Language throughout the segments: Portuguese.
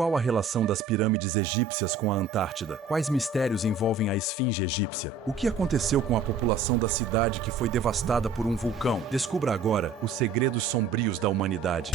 Qual a relação das pirâmides egípcias com a Antártida? Quais mistérios envolvem a esfinge egípcia? O que aconteceu com a população da cidade que foi devastada por um vulcão? Descubra agora os segredos sombrios da humanidade.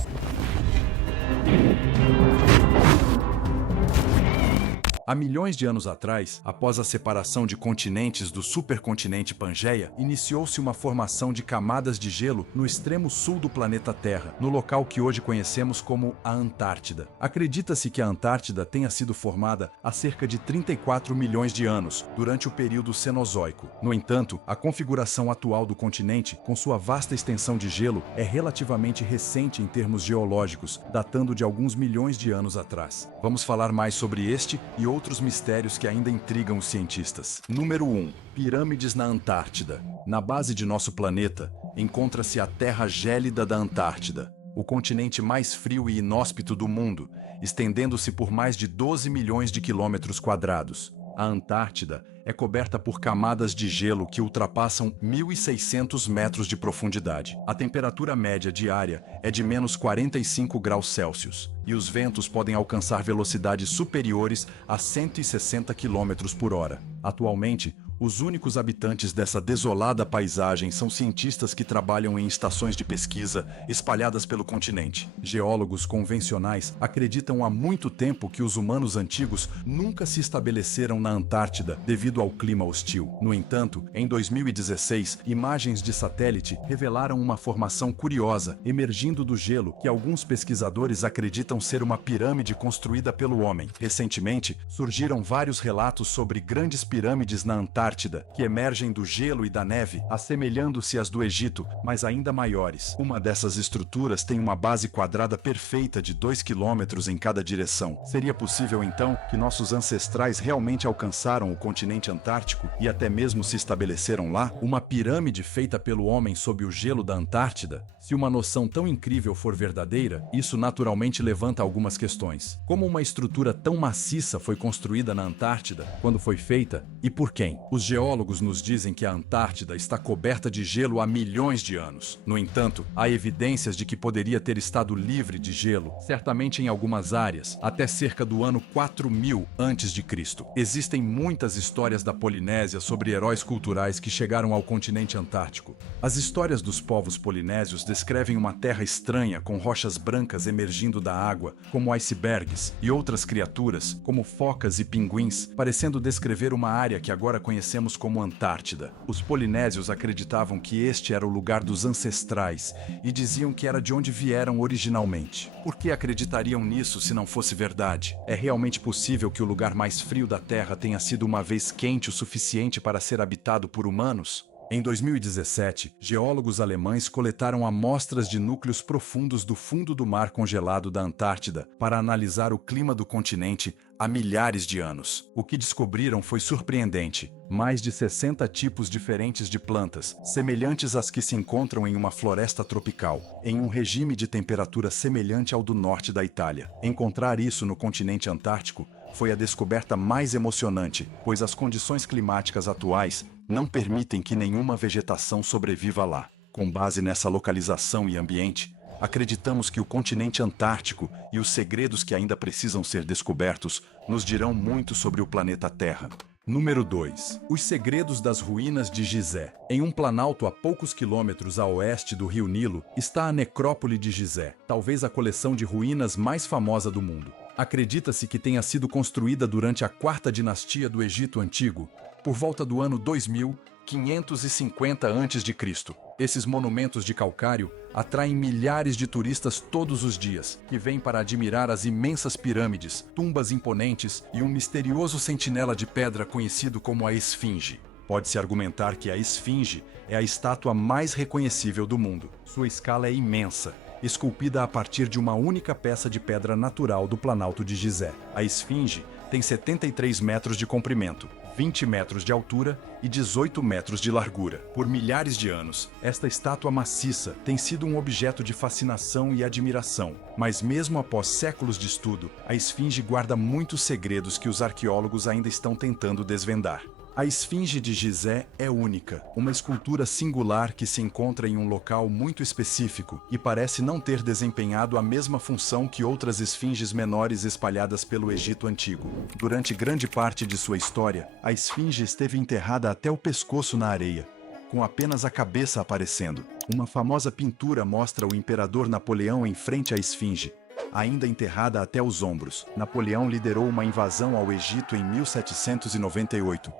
Há milhões de anos atrás, após a separação de continentes do supercontinente Pangeia, iniciou-se uma formação de camadas de gelo no extremo sul do planeta Terra, no local que hoje conhecemos como a Antártida. Acredita-se que a Antártida tenha sido formada há cerca de 34 milhões de anos, durante o período Cenozoico. No entanto, a configuração atual do continente, com sua vasta extensão de gelo, é relativamente recente em termos geológicos, datando de alguns milhões de anos atrás. Vamos falar mais sobre este e outros mistérios que ainda intrigam os cientistas. Número 1. Pirâmides na Antártida. Na base de nosso planeta, encontra-se a terra gélida da Antártida, o continente mais frio e inóspito do mundo, estendendo-se por mais de 12 milhões de quilômetros quadrados. A Antártida é coberta por camadas de gelo que ultrapassam 1.600 metros de profundidade. A temperatura média diária é de menos 45 graus Celsius e os ventos podem alcançar velocidades superiores a 160 km por hora. Atualmente, os únicos habitantes dessa desolada paisagem são cientistas que trabalham em estações de pesquisa espalhadas pelo continente. Geólogos convencionais acreditam há muito tempo que os humanos antigos nunca se estabeleceram na Antártida devido ao clima hostil. No entanto, em 2016, imagens de satélite revelaram uma formação curiosa emergindo do gelo que alguns pesquisadores acreditam ser uma pirâmide construída pelo homem. Recentemente, surgiram vários relatos sobre grandes pirâmides na Antártida que emergem do gelo e da neve, assemelhando-se às do Egito, mas ainda maiores. Uma dessas estruturas tem uma base quadrada perfeita de 2 quilômetros em cada direção. Seria possível, então, que nossos ancestrais realmente alcançaram o continente antártico e até mesmo se estabeleceram lá? Uma pirâmide feita pelo homem sob o gelo da Antártida? Se uma noção tão incrível for verdadeira, isso naturalmente levanta algumas questões. Como uma estrutura tão maciça foi construída na Antártida, quando foi feita e por quem? Os geólogos nos dizem que a Antártida está coberta de gelo há milhões de anos. No entanto, há evidências de que poderia ter estado livre de gelo, certamente em algumas áreas, até cerca do ano 4000 a.C. Existem muitas histórias da Polinésia sobre heróis culturais que chegaram ao continente antártico. As histórias dos povos polinésios descrevem uma terra estranha com rochas brancas emergindo da água, como icebergs, e outras criaturas, como focas e pinguins, parecendo descrever uma área que agora conhecemos como Antártida. Os polinésios acreditavam que este era o lugar dos ancestrais e diziam que era de onde vieram originalmente. Por que acreditariam nisso se não fosse verdade? É realmente possível que o lugar mais frio da Terra tenha sido uma vez quente o suficiente para ser habitado por humanos? Em 2017, geólogos alemães coletaram amostras de núcleos profundos do fundo do mar congelado da Antártida para analisar o clima do continente há milhares de anos. O que descobriram foi surpreendente. Mais de 60 tipos diferentes de plantas, semelhantes às que se encontram em uma floresta tropical, em um regime de temperatura semelhante ao do norte da Itália. Encontrar isso no continente antártico foi a descoberta mais emocionante, pois as condições climáticas atuais não permitem que nenhuma vegetação sobreviva lá. Com base nessa localização e ambiente, acreditamos que o continente antártico e os segredos que ainda precisam ser descobertos nos dirão muito sobre o planeta Terra. Número 2. Os segredos das ruínas de Gizé. Em um planalto a poucos quilômetros a oeste do rio Nilo está a necrópole de Gizé, talvez a coleção de ruínas mais famosa do mundo. Acredita-se que tenha sido construída durante a quarta dinastia do Egito Antigo, por volta do ano 2550 a.C. Esses monumentos de calcário atraem milhares de turistas todos os dias, que vêm para admirar as imensas pirâmides, tumbas imponentes e um misterioso sentinela de pedra conhecido como a Esfinge. Pode-se argumentar que a Esfinge é a estátua mais reconhecível do mundo. Sua escala é imensa, esculpida a partir de uma única peça de pedra natural do Planalto de Gizé. A Esfinge tem 73 metros de comprimento, 20 metros de altura e 18 metros de largura. Por milhares de anos, esta estátua maciça tem sido um objeto de fascinação e admiração. Mas mesmo após séculos de estudo, a Esfinge guarda muitos segredos que os arqueólogos ainda estão tentando desvendar. A Esfinge de Gizé é única, uma escultura singular que se encontra em um local muito específico e parece não ter desempenhado a mesma função que outras esfinges menores espalhadas pelo Egito Antigo. Durante grande parte de sua história, a esfinge esteve enterrada até o pescoço na areia, com apenas a cabeça aparecendo. Uma famosa pintura mostra o imperador Napoleão em frente à esfinge, ainda enterrada até os ombros. Napoleão liderou uma invasão ao Egito em 1798.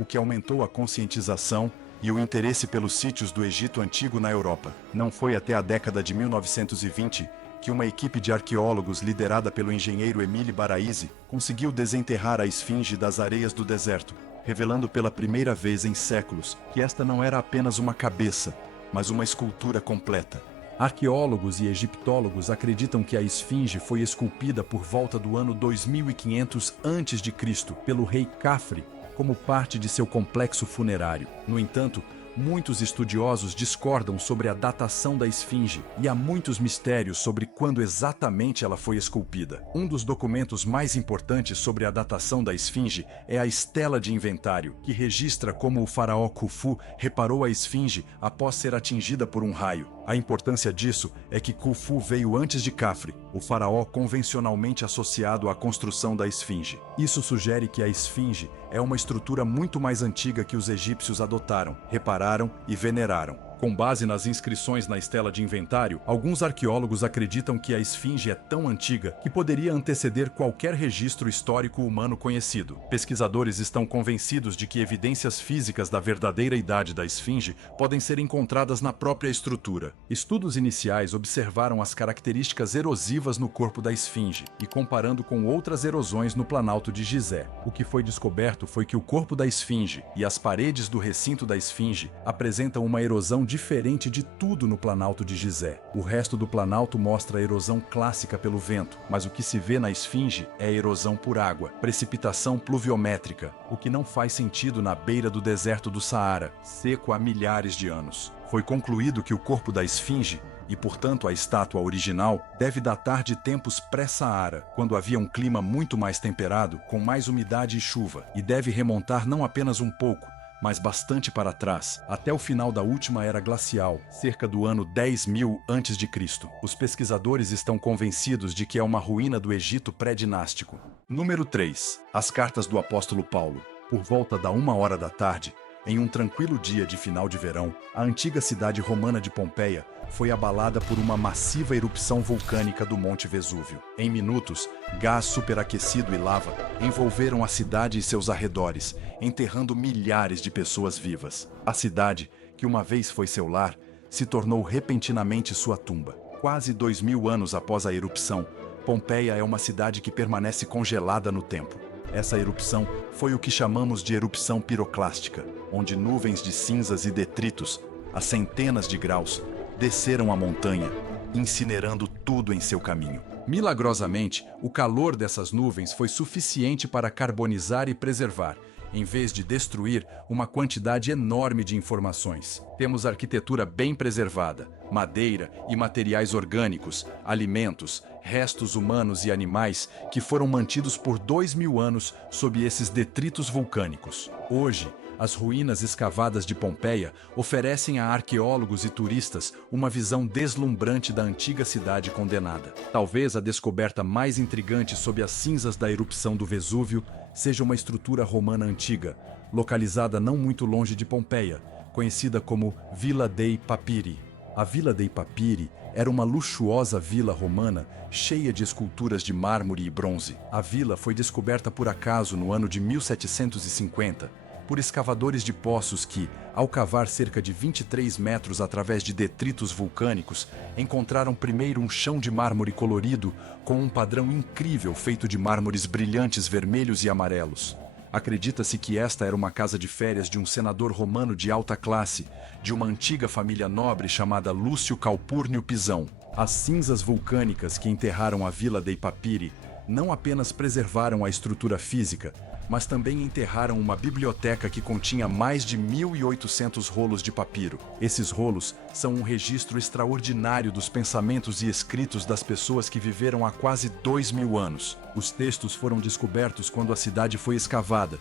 O que aumentou a conscientização e o interesse pelos sítios do Egito Antigo na Europa. Não foi até a década de 1920 que uma equipe de arqueólogos liderada pelo engenheiro Émile Baraisi conseguiu desenterrar a esfinge das areias do deserto, revelando pela primeira vez em séculos que esta não era apenas uma cabeça, mas uma escultura completa. Arqueólogos e egiptólogos acreditam que a esfinge foi esculpida por volta do ano 2500 a.C. pelo rei Khafre, como parte de seu complexo funerário. No entanto, muitos estudiosos discordam sobre a datação da esfinge e há muitos mistérios sobre quando exatamente ela foi esculpida. Um dos documentos mais importantes sobre a datação da esfinge é a Estela de Inventário, que registra como o faraó Khufu reparou a esfinge após ser atingida por um raio. A importância disso é que Khufu veio antes de Khafre, o faraó convencionalmente associado à construção da esfinge. Isso sugere que a esfinge é uma estrutura muito mais antiga que os egípcios adotaram, repararam e veneraram. Com base nas inscrições na Estela de Inventário, alguns arqueólogos acreditam que a esfinge é tão antiga que poderia anteceder qualquer registro histórico humano conhecido. Pesquisadores estão convencidos de que evidências físicas da verdadeira idade da esfinge podem ser encontradas na própria estrutura. Estudos iniciais observaram as características erosivas no corpo da esfinge e comparando com outras erosões no Planalto de Gizé. O que foi descoberto foi que o corpo da esfinge e as paredes do recinto da esfinge apresentam uma erosão diferente de tudo no Planalto de Gizé. O resto do Planalto mostra a erosão clássica pelo vento, mas o que se vê na esfinge é erosão por água, precipitação pluviométrica, o que não faz sentido na beira do deserto do Saara, seco há milhares de anos. Foi concluído que o corpo da esfinge, e portanto a estátua original, deve datar de tempos pré-Saara, quando havia um clima muito mais temperado, com mais umidade e chuva, e deve remontar não apenas um pouco, mas bastante para trás, até o final da última era glacial, cerca do ano 10.000 a.C. Os pesquisadores estão convencidos de que é uma ruína do Egito pré-dinástico. Número 3. As cartas do apóstolo Paulo. Por volta da 1h da tarde, em um tranquilo dia de final de verão, a antiga cidade romana de Pompeia foi abalada por uma massiva erupção vulcânica do Monte Vesúvio. Em minutos, gás superaquecido e lava envolveram a cidade e seus arredores, enterrando milhares de pessoas vivas. A cidade, que uma vez foi seu lar, se tornou repentinamente sua tumba. Quase 2000 anos após a erupção, Pompeia é uma cidade que permanece congelada no tempo. Essa erupção foi o que chamamos de erupção piroclástica, onde nuvens de cinzas e detritos, a centenas de graus, desceram a montanha, incinerando tudo em seu caminho. Milagrosamente, o calor dessas nuvens foi suficiente para carbonizar e preservar, em vez de destruir, uma quantidade enorme de informações. Temos arquitetura bem preservada, madeira e materiais orgânicos, alimentos, restos humanos e animais que foram mantidos por 2000 anos sob esses detritos vulcânicos. Hoje, as ruínas escavadas de Pompeia oferecem a arqueólogos e turistas uma visão deslumbrante da antiga cidade condenada. Talvez a descoberta mais intrigante sob as cinzas da erupção do Vesúvio seja uma estrutura romana antiga, localizada não muito longe de Pompeia, conhecida como Villa dei Papiri. A Villa dei Papiri era uma luxuosa vila romana cheia de esculturas de mármore e bronze. A vila foi descoberta por acaso no ano de 1750, por escavadores de poços que, ao cavar cerca de 23 metros através de detritos vulcânicos, encontraram primeiro um chão de mármore colorido com um padrão incrível feito de mármores brilhantes vermelhos e amarelos. Acredita-se que esta era uma casa de férias de um senador romano de alta classe, de uma antiga família nobre chamada Lúcio Calpurnio Pisão. As cinzas vulcânicas que enterraram a Villa dei Papiri não apenas preservaram a estrutura física, mas também enterraram uma biblioteca que continha mais de 1.800 rolos de papiro. Esses rolos são um registro extraordinário dos pensamentos e escritos das pessoas que viveram há quase 2000 anos. Os textos foram descobertos quando a cidade foi escavada,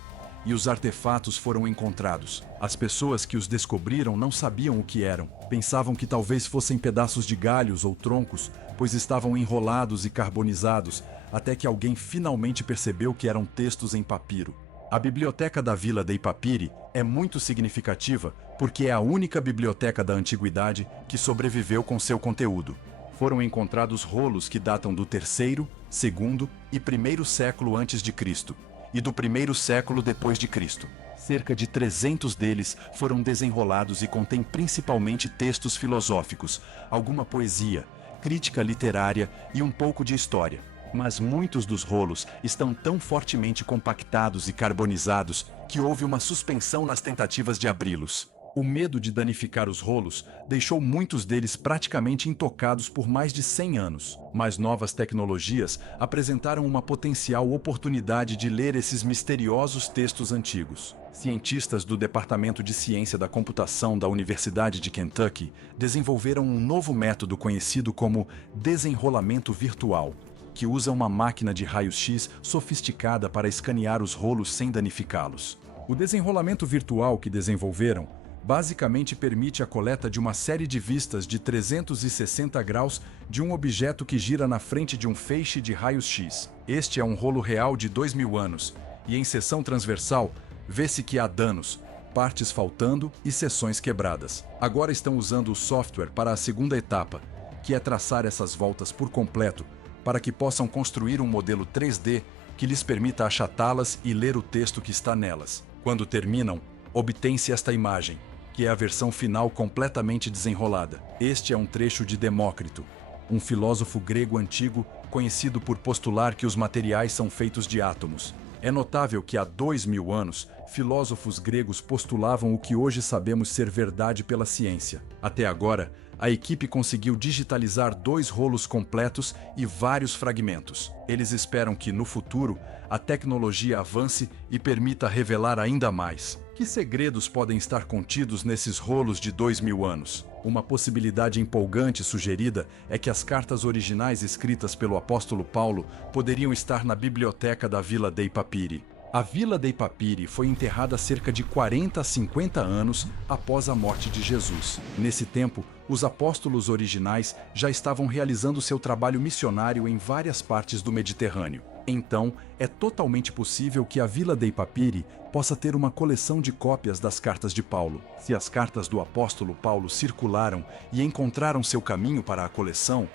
e os artefatos foram encontrados. As pessoas que os descobriram não sabiam o que eram. Pensavam que talvez fossem pedaços de galhos ou troncos, pois estavam enrolados e carbonizados, até que alguém finalmente percebeu que eram textos em papiro. A biblioteca da Vila dei Papiri é muito significativa porque é a única biblioteca da antiguidade que sobreviveu com seu conteúdo. Foram encontrados rolos que datam do terceiro, segundo e primeiro século antes de Cristo e do primeiro século depois de Cristo. Cerca de 300 deles foram desenrolados e contêm principalmente textos filosóficos, alguma poesia, crítica literária e um pouco de história. Mas muitos dos rolos estão tão fortemente compactados e carbonizados que houve uma suspensão nas tentativas de abri-los. O medo de danificar os rolos deixou muitos deles praticamente intocados por mais de 100 anos. Mas novas tecnologias apresentaram uma potencial oportunidade de ler esses misteriosos textos antigos. Cientistas do Departamento de Ciência da Computação da Universidade de Kentucky desenvolveram um novo método conhecido como desenrolamento virtual, que usa uma máquina de raio-x sofisticada para escanear os rolos sem danificá-los. O desenrolamento virtual que desenvolveram basicamente permite a coleta de uma série de vistas de 360 graus de um objeto que gira na frente de um feixe de raios-x. Este é um rolo real de 2000 anos, e em seção transversal, vê-se que há danos, partes faltando e seções quebradas. Agora estão usando o software para a segunda etapa, que é traçar essas voltas por completo, para que possam construir um modelo 3D que lhes permita achatá-las e ler o texto que está nelas. Quando terminam, obtém-se esta imagem, que é a versão final completamente desenrolada. Este é um trecho de Demócrito, um filósofo grego antigo conhecido por postular que os materiais são feitos de átomos. É notável que há 2000 anos, filósofos gregos postulavam o que hoje sabemos ser verdade pela ciência. Até agora, a equipe conseguiu digitalizar 2 rolos completos e vários fragmentos. Eles esperam que, no futuro, a tecnologia avance e permita revelar ainda mais. Que segredos podem estar contidos nesses rolos de 2000 anos? Uma possibilidade empolgante sugerida é que as cartas originais escritas pelo apóstolo Paulo poderiam estar na biblioteca da Vila dei Papiri. A Vila dei Papiri foi enterrada cerca de 40 a 50 anos após a morte de Jesus. Nesse tempo, os apóstolos originais já estavam realizando seu trabalho missionário em várias partes do Mediterrâneo. Então, é totalmente possível que a Vila dei Papiri possa ter uma coleção de cópias das cartas de Paulo. Se as cartas do apóstolo Paulo circularam e encontraram seu caminho para a coleção,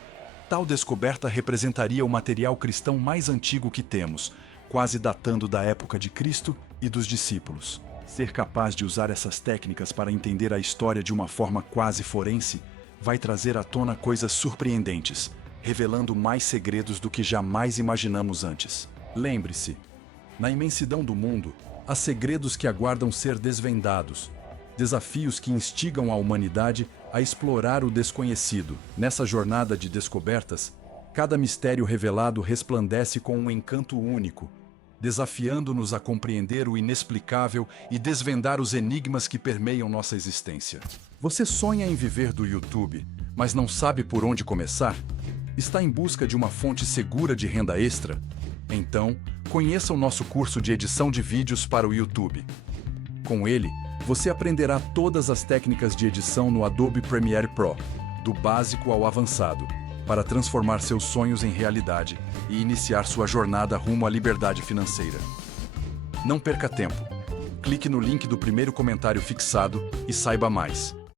tal descoberta representaria o material cristão mais antigo que temos, quase datando da época de Cristo e dos discípulos. Ser capaz de usar essas técnicas para entender a história de uma forma quase forense vai trazer à tona coisas surpreendentes, revelando mais segredos do que jamais imaginamos antes. Lembre-se, na imensidão do mundo, há segredos que aguardam ser desvendados, desafios que instigam a humanidade a explorar o desconhecido. Nessa jornada de descobertas, cada mistério revelado resplandece com um encanto único, desafiando-nos a compreender o inexplicável e desvendar os enigmas que permeiam nossa existência. Você sonha em viver do YouTube, mas não sabe por onde começar? Está em busca de uma fonte segura de renda extra? Então, conheça o nosso curso de edição de vídeos para o YouTube. Com ele, você aprenderá todas as técnicas de edição no Adobe Premiere Pro, do básico ao avançado, para transformar seus sonhos em realidade e iniciar sua jornada rumo à liberdade financeira. Não perca tempo. Clique no link do primeiro comentário fixado e saiba mais.